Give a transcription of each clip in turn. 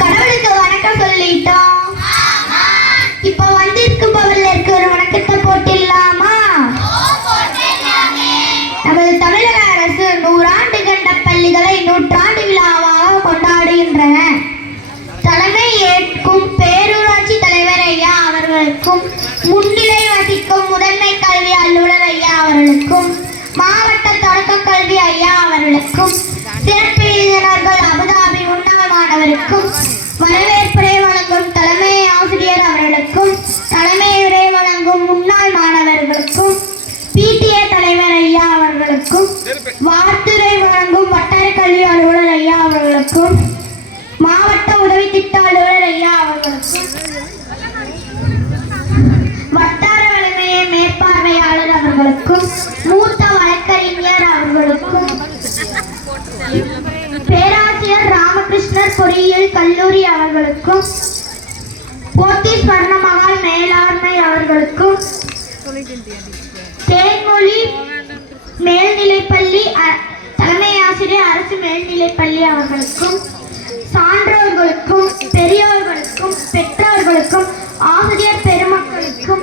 கடவுளுக்கு வணக்கம் சொல்லிட்டோம். இப்ப வந்திருக்குபவர்ல இருக்க ஒரு வணக்கத்தை போட்டிடலாமா? நமது தமிழக அரசு 100 ஆண்டு கண்ட பள்ளிகளை நூற்றாண்டு விழாவாக கொண்டாடுகின்றன. தலைமை ஏற்கும் பேரூராட்சி தலைவர் ஐயா அவர்களுக்கும், முன்னிலை வகிக்கும் முதன்மை கல்வி அலுவலர் ஐயா அவர்களுக்கும், மாவட்ட தொடக்க கல்வி ஐயா அவர்களுக்கும், சிறப்பு விருந்தினர்கள் அபுதாபி முன்னாள் மாணவருக்கும், வரவேற்புரை வழங்கும் தலைமை ஆசிரியர் அவர்களுக்கும், தலைமை உரை வழங்கும் முன்னாள் மாணவர்களுக்கும், பிடிஏ தலைவர் ஐயா அவர்களுக்கும், வாழ்த்துரை வழங்கும் வட்டார கல்வி அலுவலர் ஐயா அவர்களுக்கும், மாவட்ட உதவி திட்ட அலுவலர் ஐயா அவர்களுக்கும், வட்டார வலிமையை மேற்பார்வையாளர் அவர்களுக்கும், மூத்த வழக்கறிஞர் அவர்களுக்கும், பேராசிரியர் ராமகிருஷ்ணர் பொறியியல் கல்லூரி அவர்களுக்கும், போத்தி ஸ்வர்ணமகால் மேலாண்மை அவர்களுக்கும், தேன்மொழி மேல்நிலைப்பள்ளி தலைமை ஆசிரியர் அரசு மேல்நிலைப்பள்ளி அவர்களுக்கும், சான்றோர்களுக்கும், பெரியோர்களுக்கும், பெற்றோர்களுக்கும், ஆசிரியர் பெருமக்களுக்கும்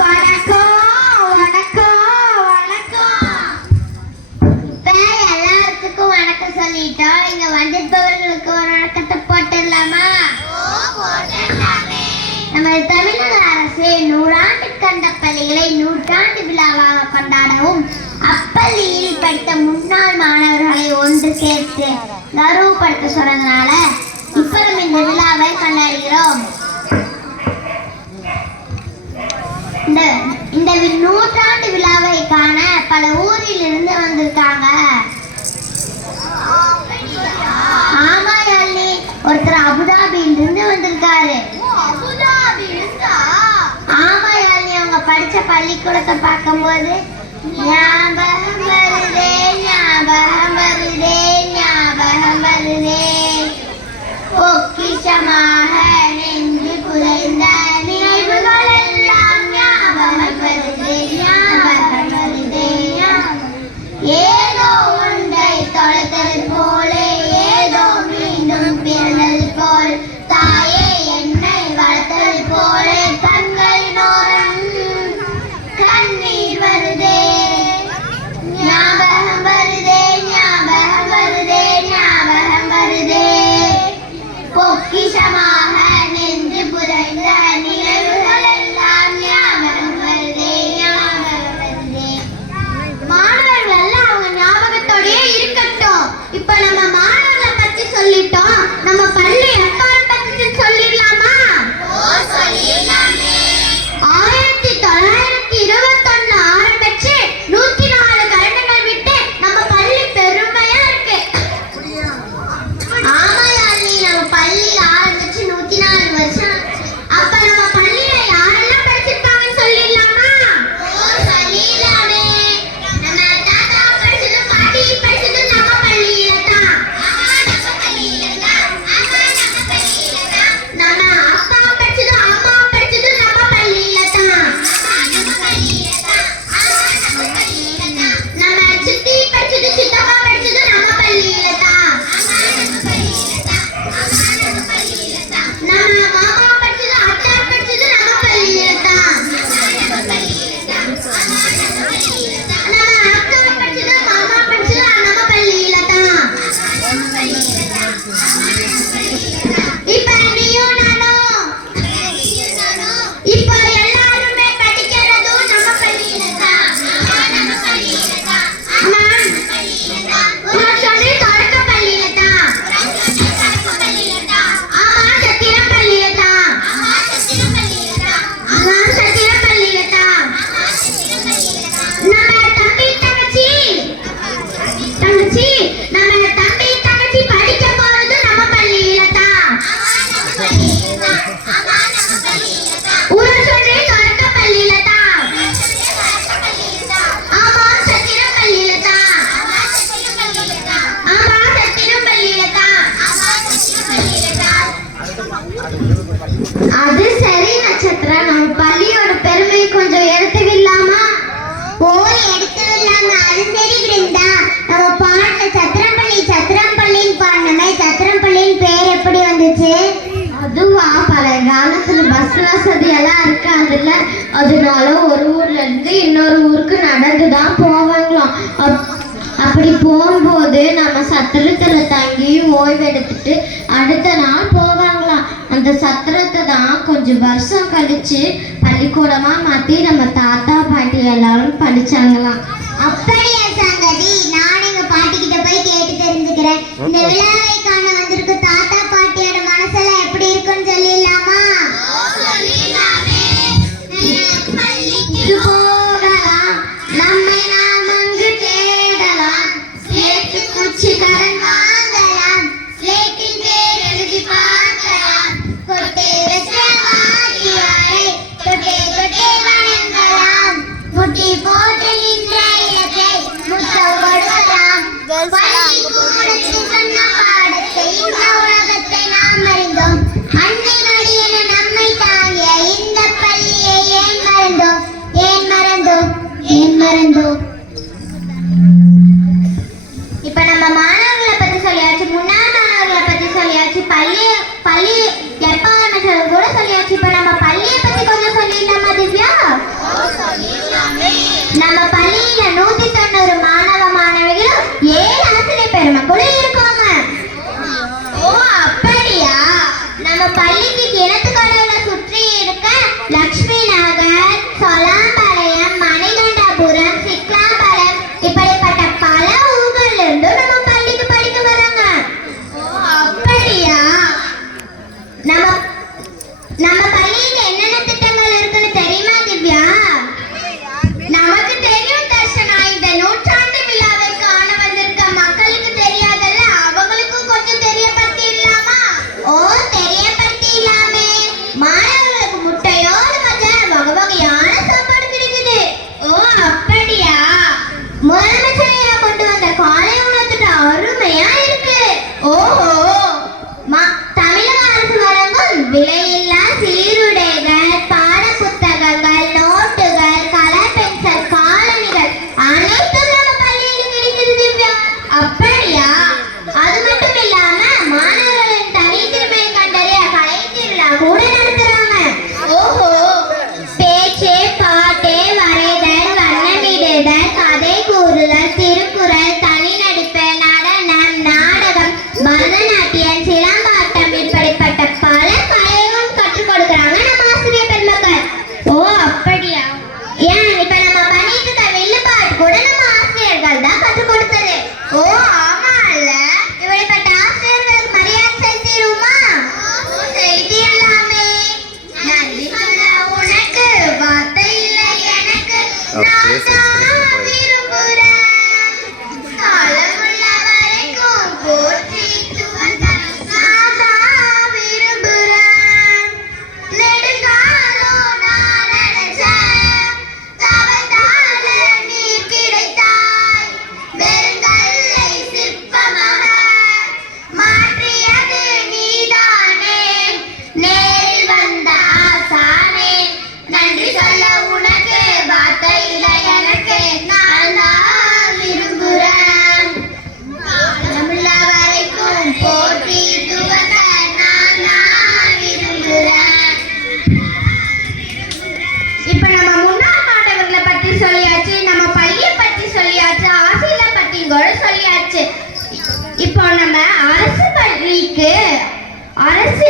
வணக்கம் வணக்கம் வணக்கம். இப்ப எல்லாத்துக்கும் வணக்கம் சொல்லிட்டோம். இங்க வந்திருப்பவர்களுக்கு ஒரு வணக்கத்தை போட்டுடலாமா? நமது தமிழக அரசு 100 ஆண்டு கண்ட பள்ளிகளை நூற்றாண்டு விழாவாக கொண்டாடவும், அப்பள்ளியில் படித்த முன்னாள் மாணவர்களை ஒன்று சேர்த்து கௌரவப்படுத்த சொல்றதுனால இப்ப நம்ம இந்த விழாவை கொண்டாடுகிறோம். இந்த 100ஆண்டு விழாவை காண பல ஊரில் இருந்து வந்திருக்காங்க. ஆமா யாழினி, ஒருத்தர் அபுதாபியில இருந்து வந்திருக்காரு. ஆமா யாழினி, அவங்க படிச்ச பள்ளிக்கூடத்தை பார்க்கும்போது ஞாபகம் வருதே ஞாபகம் வருதே ஞாபகம் வருதே, பொக்கிஷமாக நெஞ்சு புதைந்த நினைவுகள் எல்லாம் ஞாபகம் வருதே ஞாபகம் வருதே. ஏதோ ஒன்றை தொலைத்தது போல, ஏதோ மீண்டும் பிறந்தது போல், தாயே என்னை வளர்த்தது போல கண்களின் ஓரம் கண்ணீர் வருதே. ஞாபகம் வருதே ஞாபகம் வருதே ஞாபகம் வருதே, பொக்கிஷமாக நெஞ்சு புதைந்த பழைய காலத்துல பஸ் வசதி எல்லாம் இருக்காதுல்ல, அதனால ஒரு ஊர்ல இருந்து இன்னொரு ஊருக்கு நடந்துதான் போவாங்களாம். அப்படி போகும்போது நம்ம சத்திரத்துல தங்கி ஓய்வு எடுத்துட்டு அடுத்த நாள் போவாங்களாம். அந்த சத்திரத்தை தான் கொஞ்சம் வருஷம் கழிச்சு பள்ளிக்கூடமா மாத்தி நம்ம தாத்தா பாட்டி எல்லாரும் படிச்சாங்களாம். அப்படியா சங்கதி? நான் எங்க பாட்டி கிட்ட போய் கேட்டு தெரிஞ்சுக்கிறேன். இந்த விழாவை காண வந்திருக்கு தாத்தா பாட்டியோட மனசெல்லாம் எப்படி இருக்குன்னு சொல்லிடலாமா? போகலாம், நம்மை நாம் அங்கு தேடலாம், சேத்து குச்சி கடன் வாங்கலாம், ஸ்லேட்டின் பேர் எழுதி பார்க்கலாம், கொட்டை வச்ச வாத்தியாரை தொட்டே தொட்டே வணங்கலாம், முட்டி போட்டு நின்ற இலக்கை முத்தம் கொடுக்கலாம், பள்ளிக்கூடத்தில் சொன்ன பாடத்தை இந்த உலகத்தை நாம் அறிந்தோம், அன்னை மடியென நம்மை தாங்கிய இந்த பள்ளியை ஏன் மறந்தோம், ஏன் மறந்தோம், ஏன் மறந்தோம்? இப்ப நம்ம மாணவர்களை பத்தி சொல்லியாச்சு, முன்னாள் மாணவர்களை பத்தி சொல்லியாச்சு, பள்ளி எப்ப ஆரம்பிச்சது கூட சொல்லியாச்சு. இப்ப நம்ம பள்ளியை பத்தி கொஞ்சம் சொல்லிடலாமா திவ்யா? நம்ம பள்ளியில 190 மாணவ மாணவிகளும் 7 ஆசிரியர் பெருமக்களும் இருக்காங்க. ஓ அப்படியா? நம்ம பள்ளிக்கு கிணத்து கடவுளை சுற்றி இருக்க லட்சுமி நகர், சொலாம்பாளையம், மணிகண்டபுரம், சிக்லாபாளையம் இப்படிப்பட்ட பல ஊர்கள்ல இருந்து நம்ம பள்ளிக்கு படிக்க வராங்க. ஓ அப்படியா? நம்ம பள்ளியில என்னென்ன திட்டங்கள் இருக்குன்னு தெரியுமா திவ்யா? நமக்கு தெரியும் தர்ஷனா. இந்த நூற்றாண்டு விழாவை காண வந்திருக்க மக்களுக்கு தெரியாதல்ல, அவங்களுக்கும் கொஞ்சம் தெரியப்படுத்திடலாமா? ஓ தெரியப்படுத்திடலாமே. மாணவர்களுக்கு முட்டையோடு வகை வகையான சாப்பாடு கிடைக்குது. ஓ அப்படியா? முதலமைச்சர் ஐயா கொண்டு வந்த காலை உணவு திட்டம் அருமையா இருக்கு. ஓஹோ. தமிழக அரசு வழங்கும் விலையில்லா சீருடைகள், பாட புத்தகங்கள், நோட்டுகள், கலர் பென்சில், காலணிகள் அனைத்தும் நம்ம பள்ளியில் கிடைக்குது திவ்யா. அப்படியா? அது மட்டும் இல்லாம மாணவர்களின் தனித்திறமை கண்டறிய கலை திருவிழா கூட நடத்துறாங்க. ஓஹோ. பேச்சு, பாட்டு, வரைதல், வண்ணமிடுதல், கதை கூறுதல், திருக்குறள், தனி நடிப்பு, நடனம், நாடகம், பரதநாட்டியம், சிலம்பாட்டம் இப்படிப்பட்ட பல கலைகளும் கற்றுக் கொடுக்கறாங்க நம்ம ஆசிரியர் பெருமக்கள். ஓ அப்படியா? ஏன் இப்ப நம்ம பண்ணிட்டு இருக்க வில்லுப்பாட்டு கூட நம்ம ஆசிரியர்கள் தான் கற்றுக் கொடுத்தது. ஓ ஆமா இல்ல? இப்படிப்பட்ட ஆசிரியர்களுக்கு மரியாதை செலுத்திடுமா? செய்திடலாமே. நன்றி சொல்ல உனக்கு வார்த்தை இல்லை எனக்கு, நான் தான் விரும்புறேன். காலமுள்ள வரைக்கும் போற்றி துவந்த நான் தான் விரும்புறேன். நெடுங்காலம் நான் நினைச்சேன், தவத்தால நீ கிடைத்தாய். வெறுங்கல்லை சிற்பமாக மாற்றியது நீதானே, நேரில் வந்த ஆசானே. நன்றி சொல்ல உனக்கு வார்த்தை இல்லை எனக்கு, நான் தான் விரும்புறேன். காலமுள்ள வரைக்கும் போற்றி துவங்க நான் தான் விரும்புறேன். இப்ப நம்ம முன்னாள் மாணவர்களை பத்தி சொல்லியாச்சு, நம்ம பள்ளியை பத்தி சொல்லியாச்சு, ஆசிரியரை பத்தி கூட சொல்லியாச்சு. இப்போ நம்ம அரசு பள்ளிக்கு அரசு